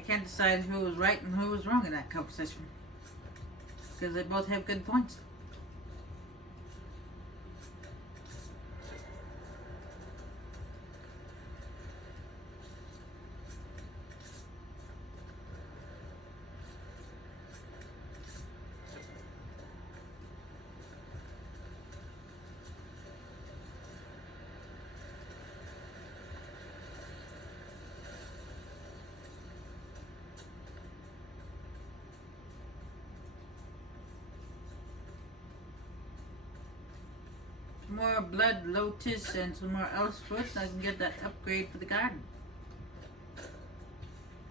I can't decide who was right and who was wrong in that conversation. Because they both have good points. More blood lotus and some more else fruits, I can get that upgrade for the garden.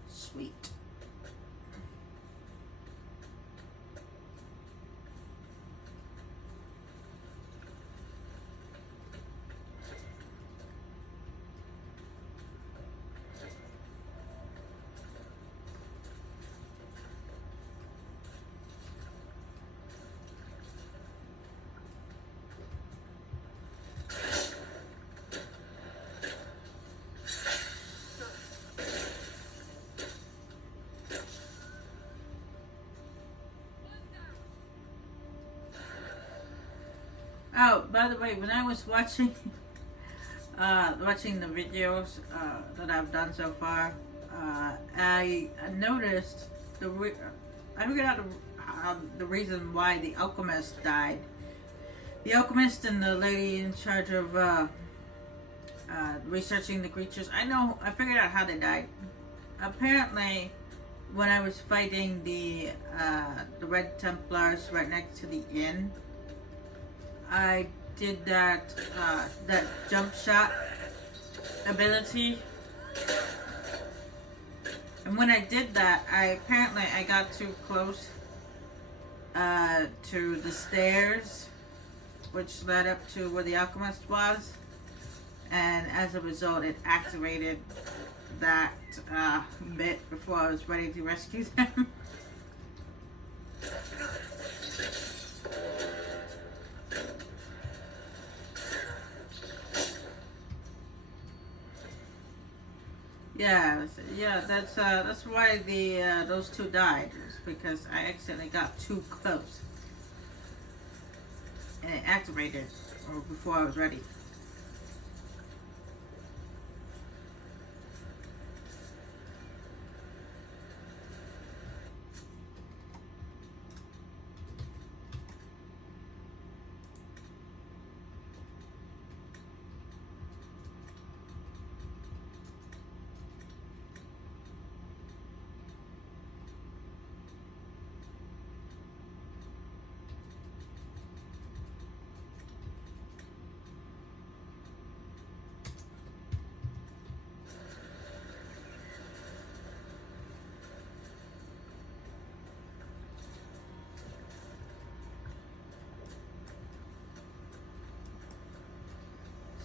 Sweet. Oh, by the way, when I was watching watching the videos that I've done so far, I noticed I figured out the reason why the alchemist died. The alchemist and the lady in charge of researching the creatures. I figured out how they died. Apparently, when I was fighting the Red Templars right next to the inn, I did that jump shot ability, and when I did that, I got too close to the stairs, which led up to where the alchemist was, and as a result, it activated that bit before I was ready to rescue them. Yeah, that's why those two died, is because I accidentally got too close, and it activated before I was ready.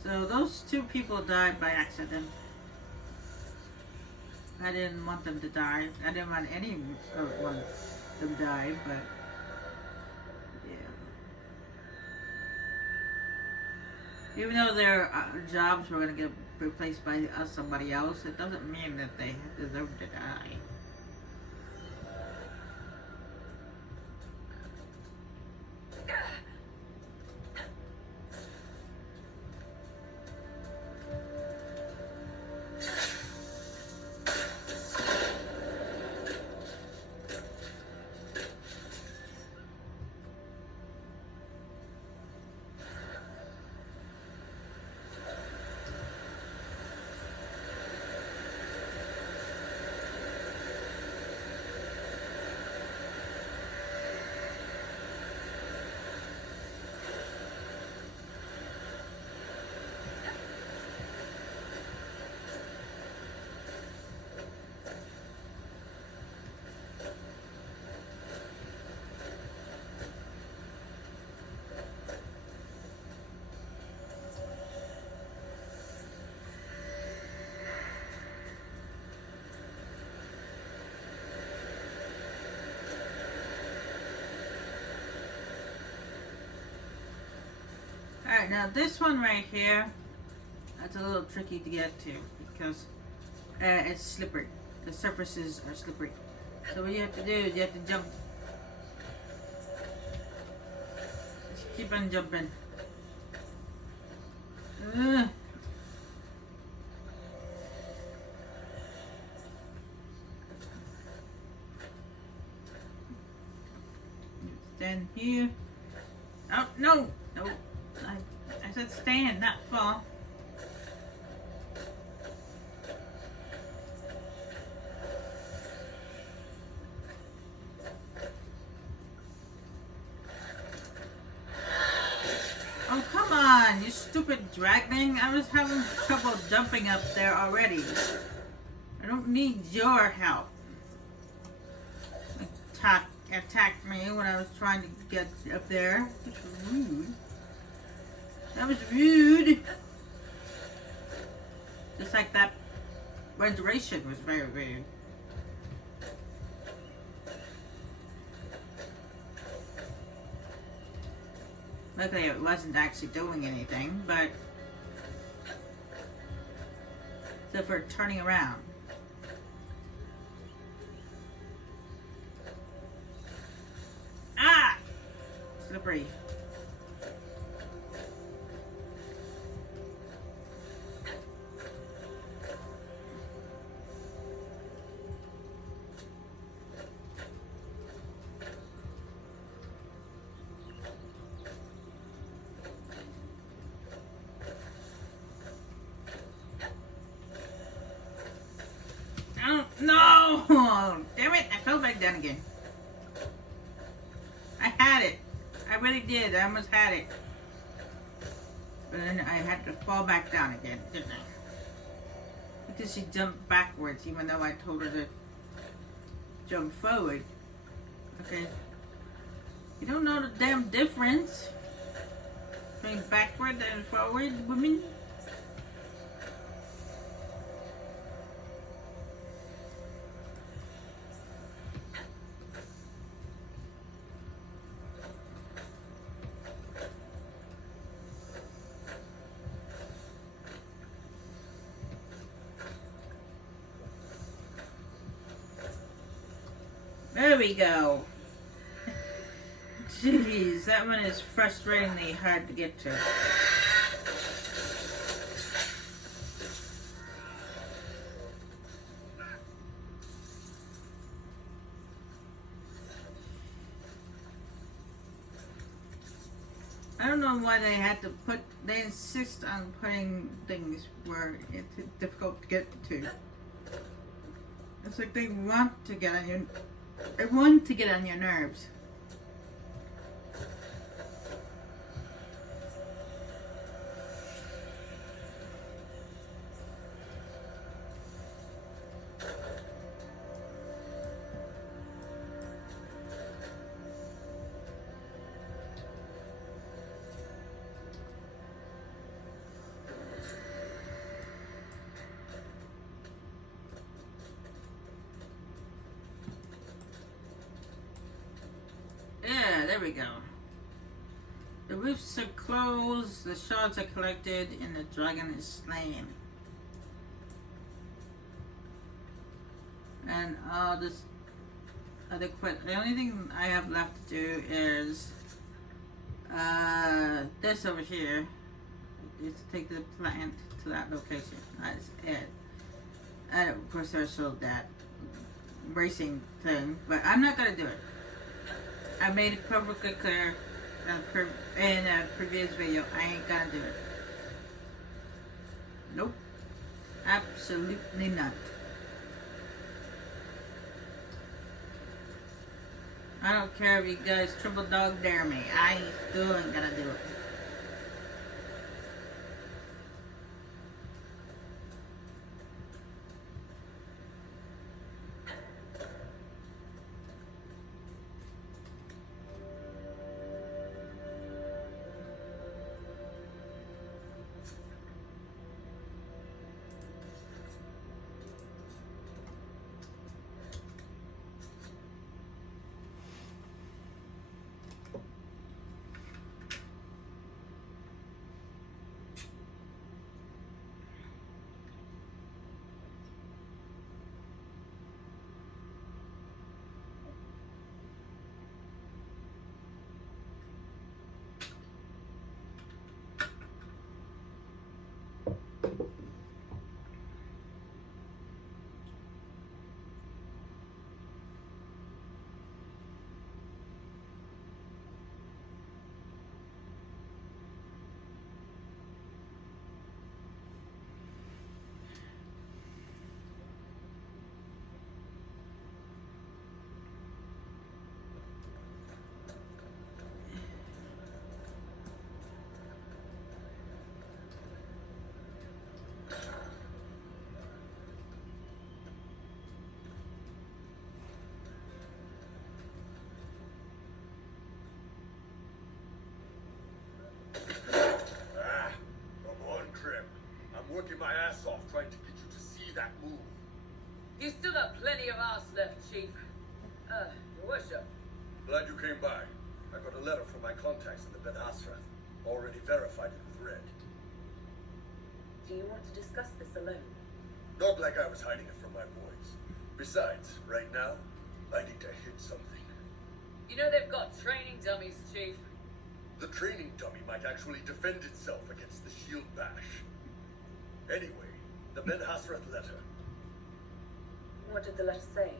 So those two people died by accident. I didn't want them to die. I didn't want any of them to die, but yeah. Even though their jobs were going to get replaced by somebody else, it doesn't mean that they deserve to die. Alright, now this one right here, that's a little tricky to get to because it's slippery. the surfaces are slippery. So what you have to do is you have to jump. Just keep on jumping. Ugh. Stand here. Oh, no! No. I said stand, not fall. Oh, come on, you stupid dragling. I was having trouble jumping up there already. I don't need your help. Attacked me when I was trying to get up there. That's rude. That was rude. Just like that restoration was very rude. Luckily it wasn't actually doing anything, but except for turning around. Ah! Slippery. Oh, no! Damn it, I fell back down again. I had it. I really did. I almost had it. But then I had to fall back down again, didn't I? Because she jumped backwards, even though I told her to jump forward. Okay. You don't know the damn difference between backward and forward, women? There we go. Jeez, that one is frustratingly hard to get to. I don't know why they insist on putting things where it's difficult to get to. It's like they want to get on your nerves. Yeah, there we go. The roofs are closed, the shards are collected, and the dragon is slain. And all this other the only thing I have left to do is this over here. Is to take the plant to that location. That's it. And of course there's still that racing thing, but I'm not gonna do it. I made it perfectly clear in a previous video. I ain't gonna do it. Nope. Absolutely not. I don't care if you guys triple dog dare me. I still ain't gonna do it. You still got plenty of arse left, Chief. Your worship. Glad you came by. I got a letter from my contacts in the Ben Hasrath. Already verified it with Red. Do you want to discuss this alone? Not like I was hiding it from my boys. Besides, right now, I need to hit something. You know they've got training dummies, Chief. The training dummy might actually defend itself against the shield bash. Anyway, the Ben Hasrath letter. What did the letter say?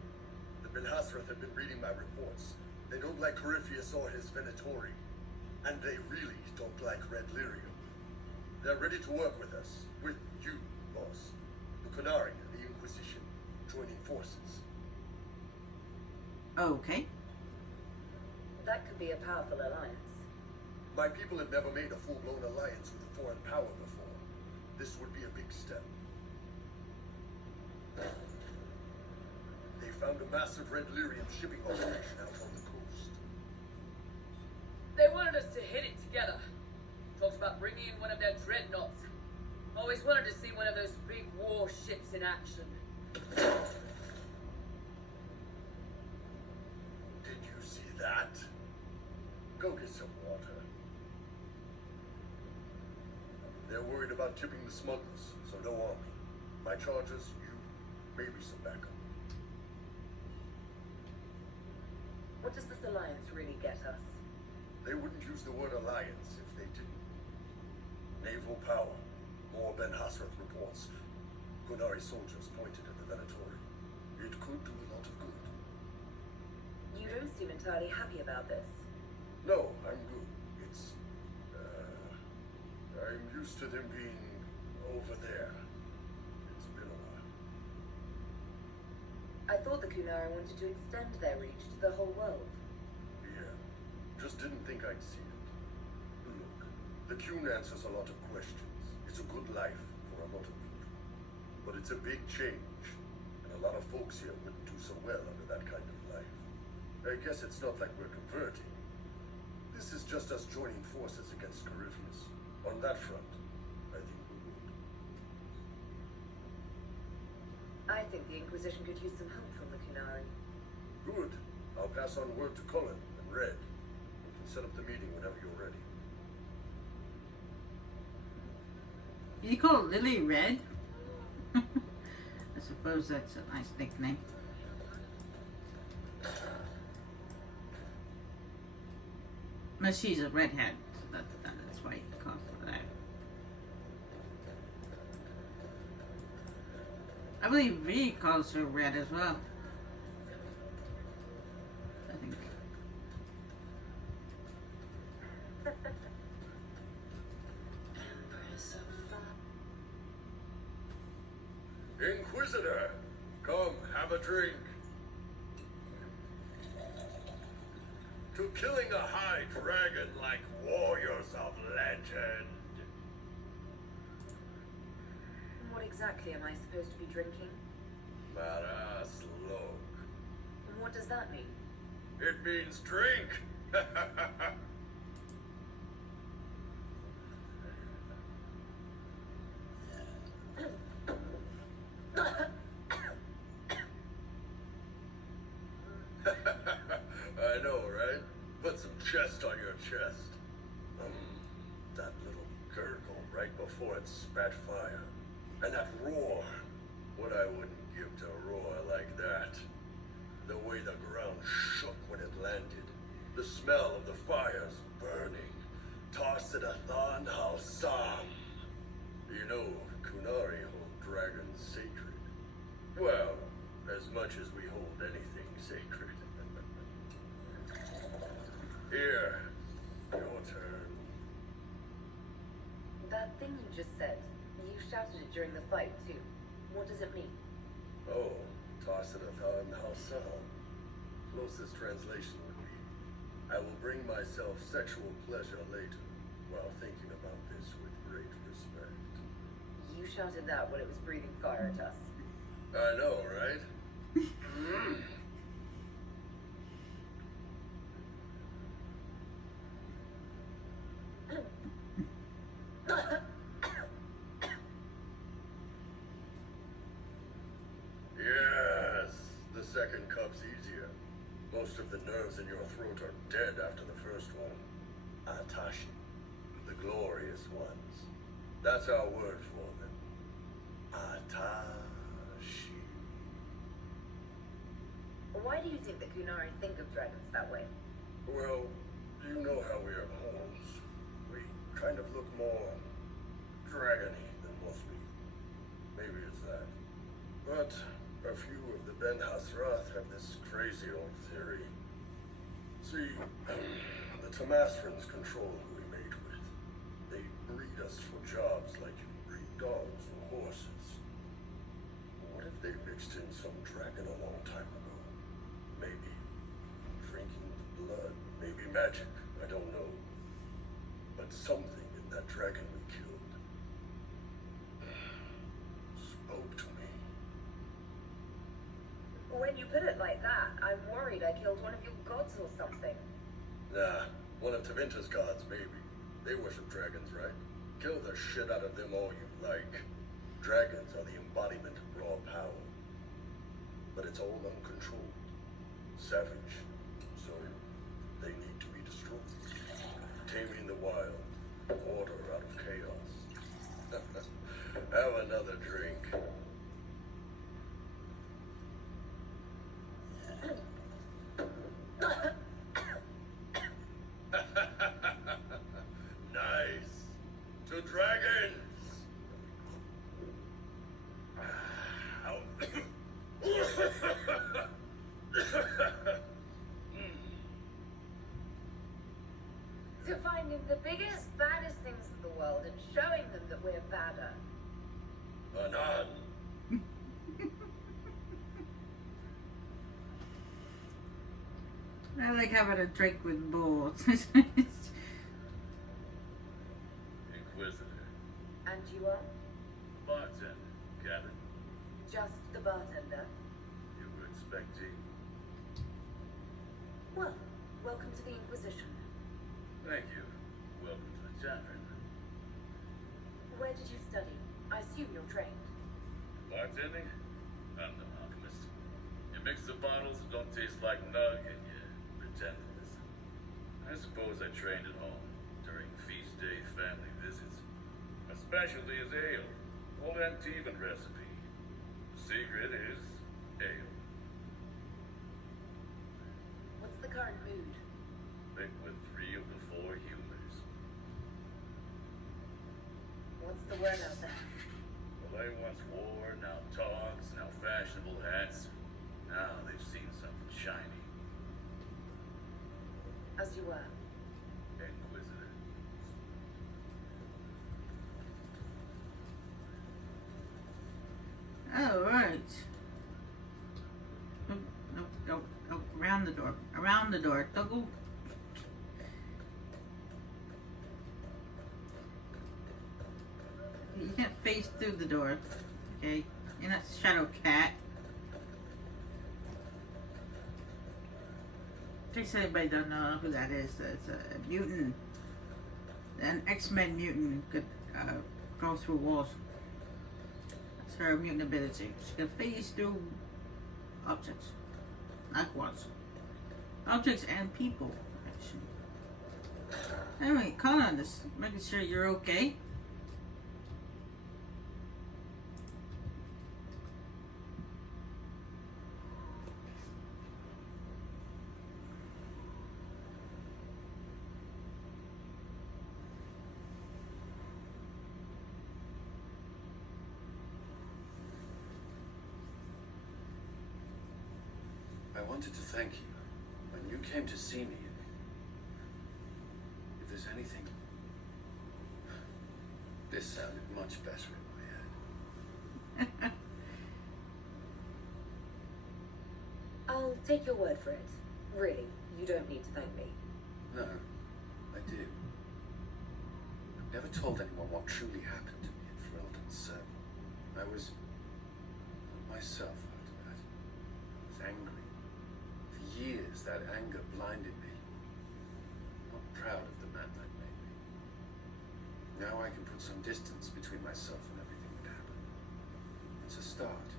The Ben Hasrath have been reading my reports. They don't like Corypheus or his Venatori. And they really don't like Red Lyrium. They're ready to work with us. With you, boss. The Qunari and the Inquisition joining forces. Okay. That could be a powerful alliance. My people have never made a full-blown alliance with a foreign power before. This would be a big step. They found a massive Red Lyrium shipping operation out on the coast. They wanted us to hit it together. Talked about bringing in one of their dreadnoughts. Always wanted to see one of those big warships in action. Did you see that? Go get some water. They're worried about tipping the smugglers, so no army. My charges, you, maybe some backup. What does this alliance really get us? They wouldn't use the word alliance if they didn't. Naval power. More Ben Hasrath reports. Qunari soldiers pointed at the Venatori. It could do a lot of good. You don't seem entirely happy about this. No, I'm good. It's, I'm used to them being over there. It's been a while. I thought the Qunari wanted to extend their reach to the whole world. Yeah, just didn't think I'd see it. Look, the Qun answers a lot of questions. It's a good life for a lot of people. But it's a big change, and a lot of folks here wouldn't do so well under that kind of life. I guess it's not like we're converting. This is just us joining forces against Corypheus. On that front, I think we're good. I think the Inquisition could use some help from the Qunari. Good. I'll pass on word to Cullen and Red. We can set up the meeting whenever you're ready. You call Lily Red? I suppose that's a nice nickname. No, she's a redhead, so that's why he calls her that. I believe V calls her Red as well. I think. Inquisitor, come, have a drink. To killing a high dragon like warriors of legend. What exactly am I supposed to be drinking? Maras look. And what does that mean? It means drink. I know, right? Put some chest on your chest. That little gurgle right before it spat fire. And that roar. What I wouldn't give to roar like that. The way the ground shook when it landed. The smell of the fires burning. Tarsidathan Halsam. You know, Qunari hold dragons sacred. Well, as much as we hold anything sacred. Here, your turn. That thing you just said, you shouted it during the fight, too. What does it mean? Oh, Tarsidathan Halsam. Closest translation would be, I will bring myself sexual pleasure later, while thinking about this with great respect. You shouted that when it was breathing fire at us. I know, right? Yeah. second cup's easier. Most of the nerves in your throat are dead after the first one. Atashi, the glorious ones. That's our word for them. Atashi. Why do you think that Kunari think of dragons that way? Well, you know how we are homes. We kind of look more dragony than most people. Maybe it's that. But a few of the Ben Hasrath have this crazy old theory. See, the Tamasrans control who we mate with. They breed us for jobs like you breed dogs or horses. What if they mixed in some dragon a long time ago? Maybe drinking the blood, maybe magic, I don't know. But something in that dragon we killed spoke to me. When you put it like that, I'm worried I killed one of your gods or something. Nah, one of Tevinter's gods, maybe. They worship dragons, right? Kill the shit out of them all you like. Dragons are the embodiment of raw power. But it's all uncontrolled. Savage. So, they need to be destroyed. Taming the wild. Order out of chaos. Have another drink. Nice. To dragons. To finding the biggest, baddest things in the world and showing them that we're badder. Anan. I like having a drink with bulls. Inquisitor. And you are? Bartender, Captain. Just the bartender? You were expecting. Well, welcome to the Inquisition. Thank you. Welcome to the tavern. Where did you study? I assume you're trained. Bartending? I'm no alchemist. You mix the bottles that don't taste like nug and you pretend to listen. I suppose I trained at home during feast day family visits. My specialty is ale. Old Antivan recipe. The secret is ale. What's the current mood? Thick with 3 of the 4 humors. What's the word out there? Well, they once wore, now togs, now fashionable hats. Now they've seen something shiny. As you were. Inquisitor. Oh, right. Oh, around the door. Around the door. Don't go. You can't face through the door. Okay? You're not Shadow Cat. In case anybody don't know who that is, it's a mutant. An X-Men mutant could go through walls. That's her mutant ability. She can phase through objects. Not walls. Objects and people, actually. Anyway, call on this. Making sure you're okay. I wanted to thank you. When you came to see me, if there's anything... This sounded much better in my head. I'll take your word for it. Really, you don't need to thank me. No, I do. I've never told anyone what truly happened to me at Ferelden's Circle. I was not myself after that. I was angry. For years, that anger blinded me. I'm not proud of the man that made me. Now I can put some distance between myself and everything that happened. It's a start.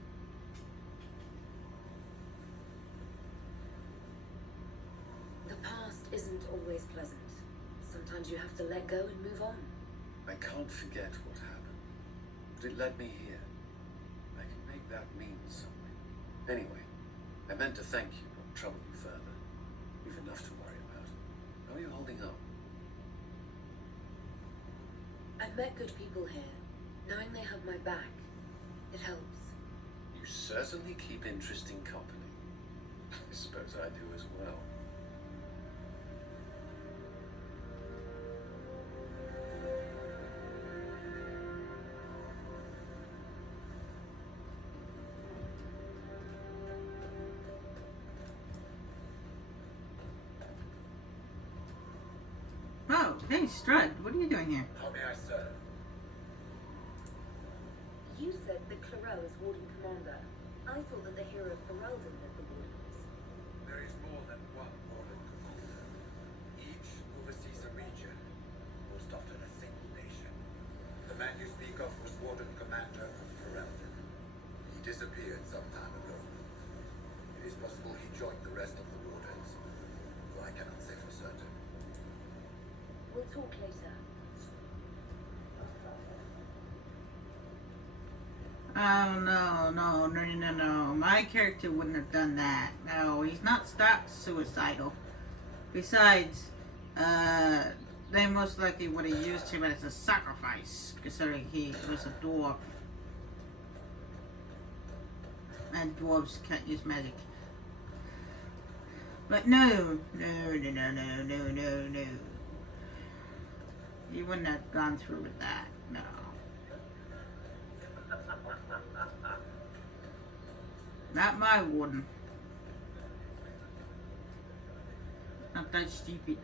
isn't always pleasant. Sometimes you have to let go and move on. I can't forget what happened, but it led me here. I can make that mean something. Anyway, I meant to thank you, not trouble you further. You've enough to worry about. How are you holding up? I've met good people here. Knowing they have my back, it helps. You certainly keep interesting company. I suppose I do as well. Oh, hey, Strud, what are you doing here? How may I serve? You said the Claro is Warden Commander. I thought that the hero of Ferelden led the Wardens. There is more than one Warden Commander. Each oversees a region, most often a single nation. The man you speak of was Warden Commander of Ferelden. He disappeared some time ago. It is possible he joined the rest of the Wardens, though I cannot say for certain. We'll talk later. Oh, no. My character wouldn't have done that. No, he's not suicidal. Besides, they most likely would have used him as a sacrifice, considering he was a dwarf. And dwarves can't use magic. But no. He wouldn't have gone through with that, no. Not my warden. Not that stupid.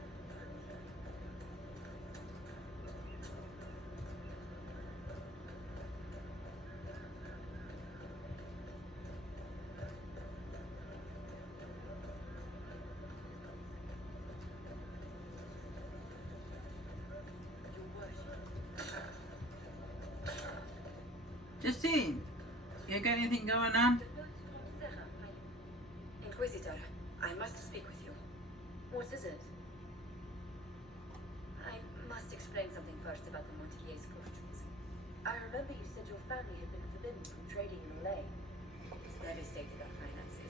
Justine, you got anything going on? Inquisitor, I must speak with you. What is it? I must explain something first about the Montelier's fortunes. I remember you said your family had been forbidden from trading in Olay. It's devastated our finances.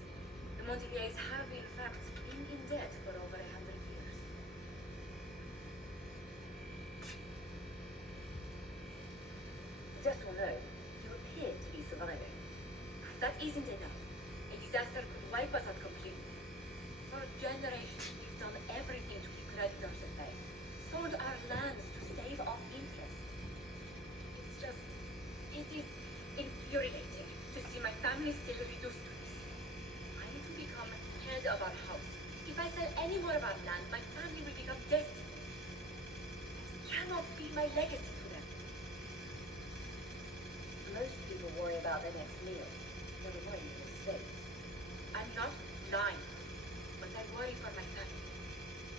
The Montelier's have, in fact, been in debt for over 100 years. Just to know, you appear to be surviving. That isn't enough. A disaster could wipe us out completely. For generations, we've done everything to keep creditors at bay. Sold our lands to stave off interest. It is infuriating to see my family still reduced to this. I need to become head of our house. If I sell any more of our land, my family will become destitute. It cannot be my legacy to them. Most people worry about their next meal. Never mind the mistake. I'm not lying, but I worry for my family.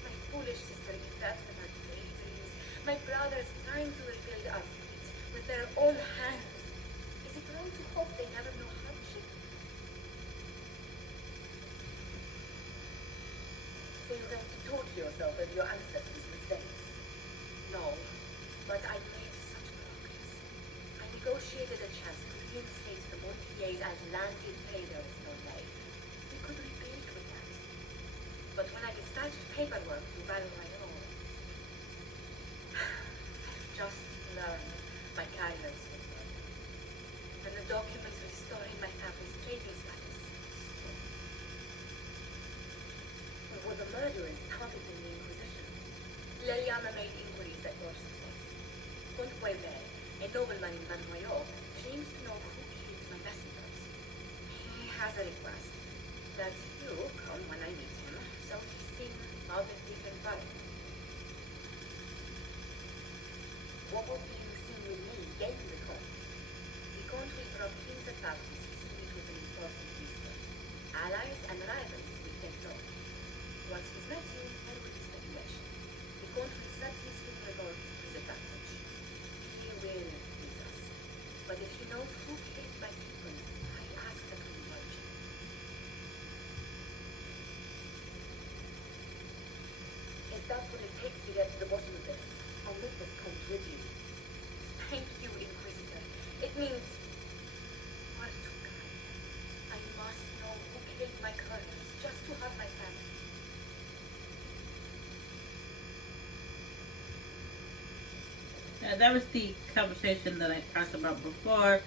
My foolish sister is left with her daydreams. My brothers trying to rebuild our fleet with their own hands. Is it wrong to hope they never know hardship? So you're going to torture yourself over your ancestors' mistakes? No, but I made such progress. I negotiated a chance to reinstate the Montiers as landed payers in Olay. We could rebuild with that. But when I dispatched paperwork to Valrayon, I've just learned my carrier is dead. And the documents restoring my family's trading status. Were the murderers targeting the Inquisition? Leliana made inquiries at your place. Conquebe, a nobleman in Valrayon, claims to know who killed my messengers. He has a request that you come when I meet him, so he's seen modestly confirmed. What will be seen with me gain the Vicomte? Vicomte will drop hints about his history with an important visitor. Allies and rivals will take note. Once he's met you, there will be speculation. Vicomte will set his finger to his advantage. He will please us. But if he knows who killed my people, I ask that we merge him. if that's what it takes to get to the bottom of this, I'll make this come with you. Thank you, Inquisitor. It means... What to guide. I must know who killed my colonels, just to have my family. That was the conversation that I talked about before,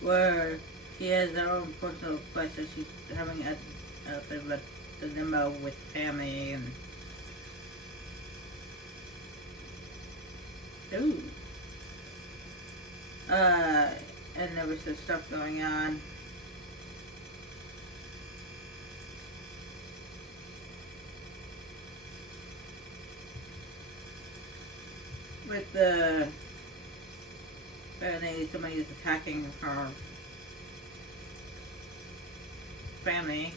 where she has her own personal place that she's having a bit of a dilemma with family and. Ooh. And there was some stuff going on. With the apparently somebody is attacking her family.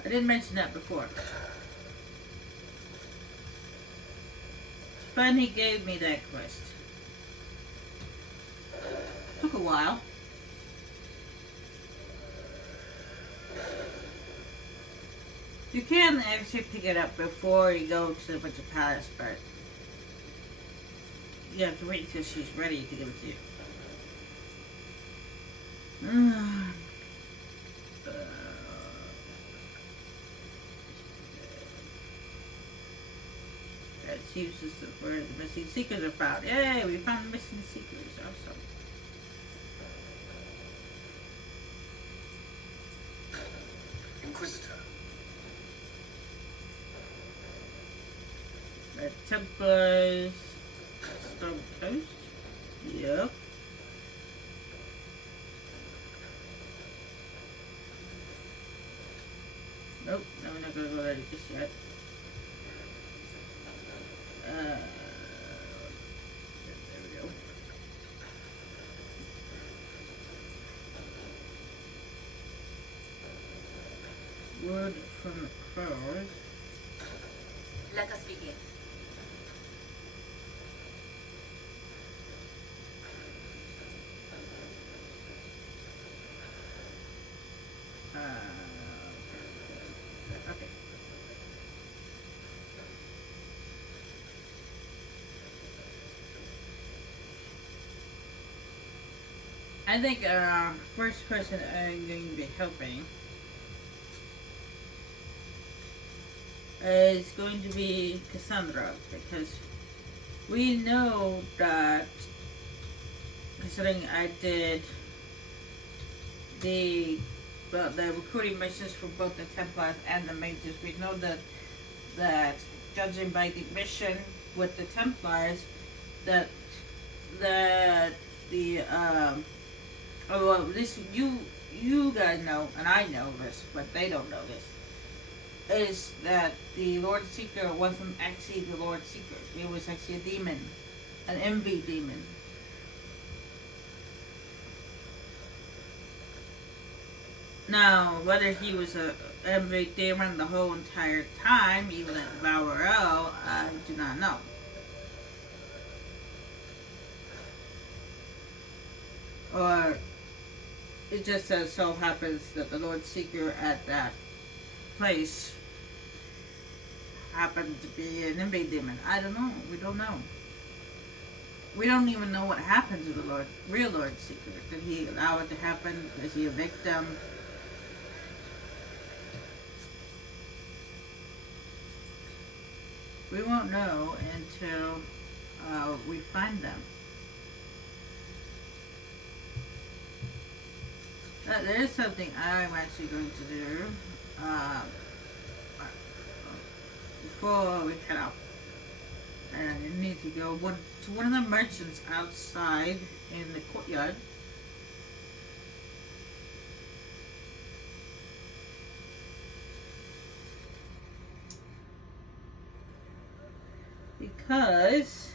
I didn't mention that before. Funny gave me that quest. Took a while. You can actually pick it up before you go to the Winter Palace, but you have to wait until she's ready to give it to you. It uses where the missing seekers are found. Yay, we found the missing seekers. Awesome. Inquisitor. Red Templars. Stone Coast. Yep. Nope, no, we're not gonna go there just yet. There we go. Word from the crows. Let us begin. Okay. I think first person I'm going to be helping is going to be Cassandra, because we know that, considering I did the recruiting missions for both the Templars and the Mages, we know that judging by the mission with the Templars, that the oh, well, this you guys know, and I know this, but they don't know this, is that the Lord Seeker wasn't actually the Lord Seeker. It was actually a demon, an envy demon. Now, whether he was a envy demon the whole entire time, even at Valorel, I do not know. Or it just so happens that the Lord Seeker at that place happened to be an envy demon. I don't know. We don't know. We don't even know what happened to the real Lord Seeker. Did he allow it to happen? Is he a victim? We won't know until we find them. There is something I'm actually going to do before we head out. And I need to go to one of the merchants outside in the courtyard. Because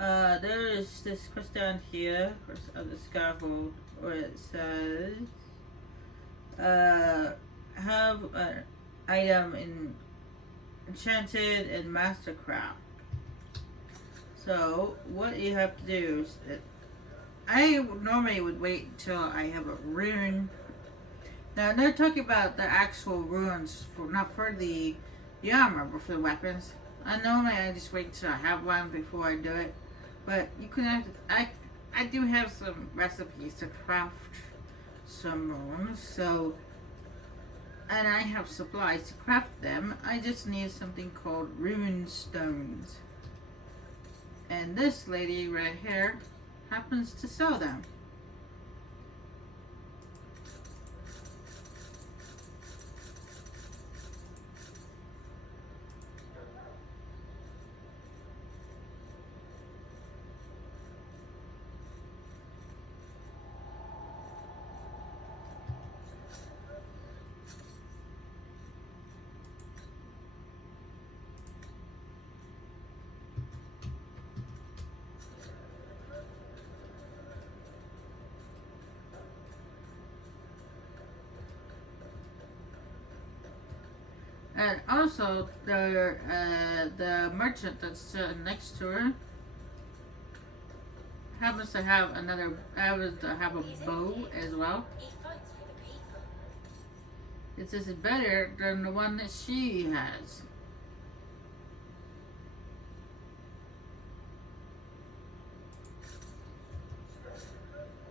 There is this quest down here of the scaffold where it says, have an item in enchanted and mastercraft. So what you have to do is, I normally would wait until I have a rune. Now they're talking about the actual runes for not for the armor, but for the weapons. Normally I just wait until I have one before I do it. But you can have to, I do have some recipes to craft some runes, so, and I have supplies to craft them. I just need something called rune stones. And this lady right here happens to sell them. And also, the merchant that's next to her happens to have a bow as well. He fights for the people. It's just better than the one that she has.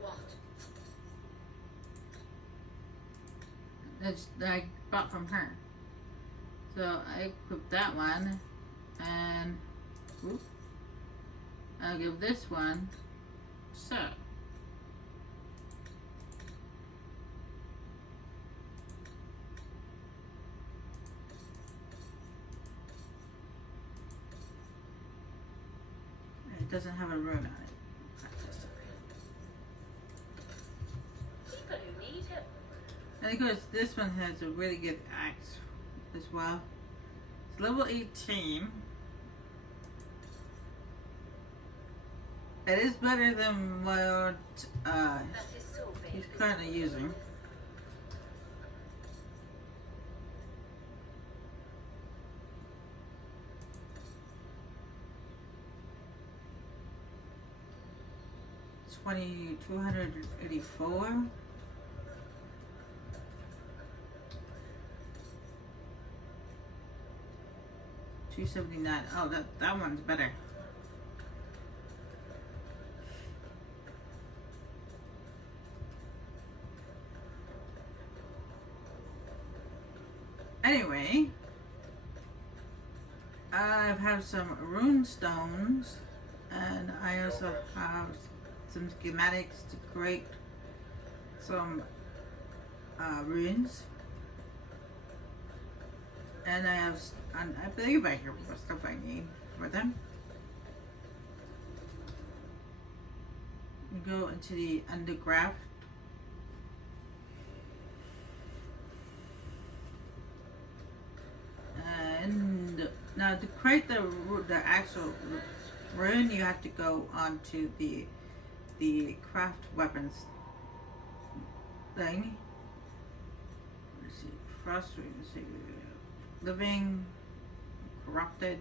What? That I bought from her. So I equip that one, and whoop, I'll give this one so. It doesn't have a rune on it. People who need him. And of course, this one has a really good axe as well. It's level 18. It is better than what That is so big. he's currently using. It's 284. $279. Oh, that one's better. Anyway, I have some rune stones, and I also have some schematics to create some runes. And I believe I have the stuff I need for them. We go into the undercraft. And now to create the actual rune, you have to go onto the craft weapons thing. Let's see, frost rune. Let's see. Living, corrupted.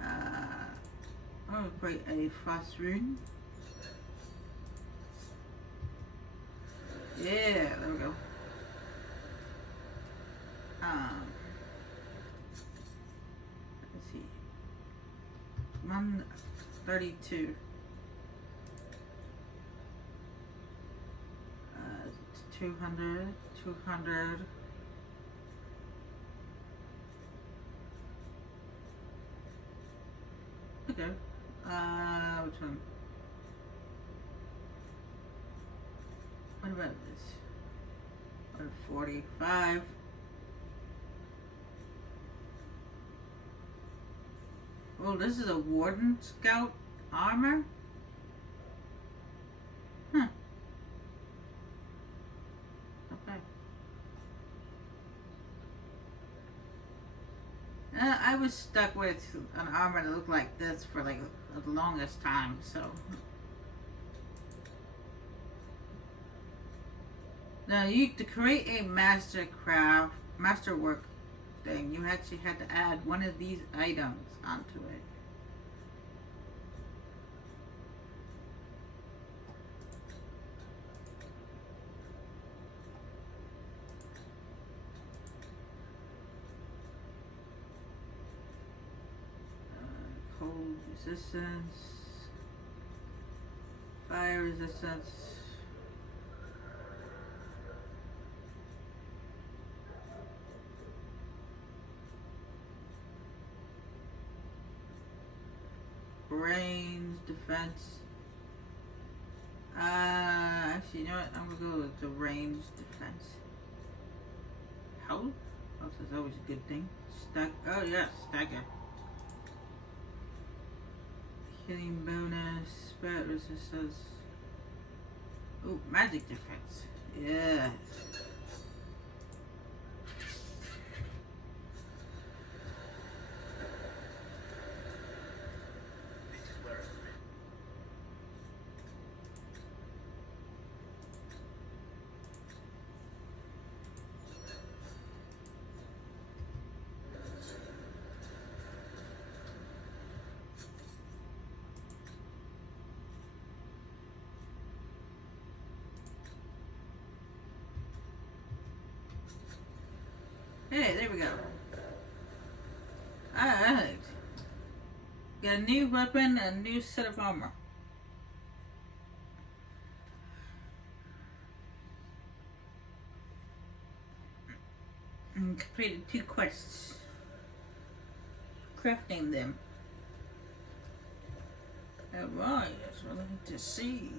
I'll create a frost rune. Yeah, there we go. Let's see. 132. 200. Okay. Which one? What about this? 145. Oh, this is a Warden Scout armor? Huh. Okay. I was stuck with an armor that looked like this for like the longest time, so. Now, to create a masterwork thing, you actually had to add one of these items onto it. Cold resistance, fire resistance. Range, defense. Actually, you know what? I'm gonna go with the range defense. Health? Health is always a good thing. Stack. Oh, yeah, stagger. Healing bonus, spread resistance. Oh, magic defense. Yes. Hey, there we go. Alright. Got a new weapon and a new set of armor. And completed 2 quests. Crafting them. Alright, that's what I need to see.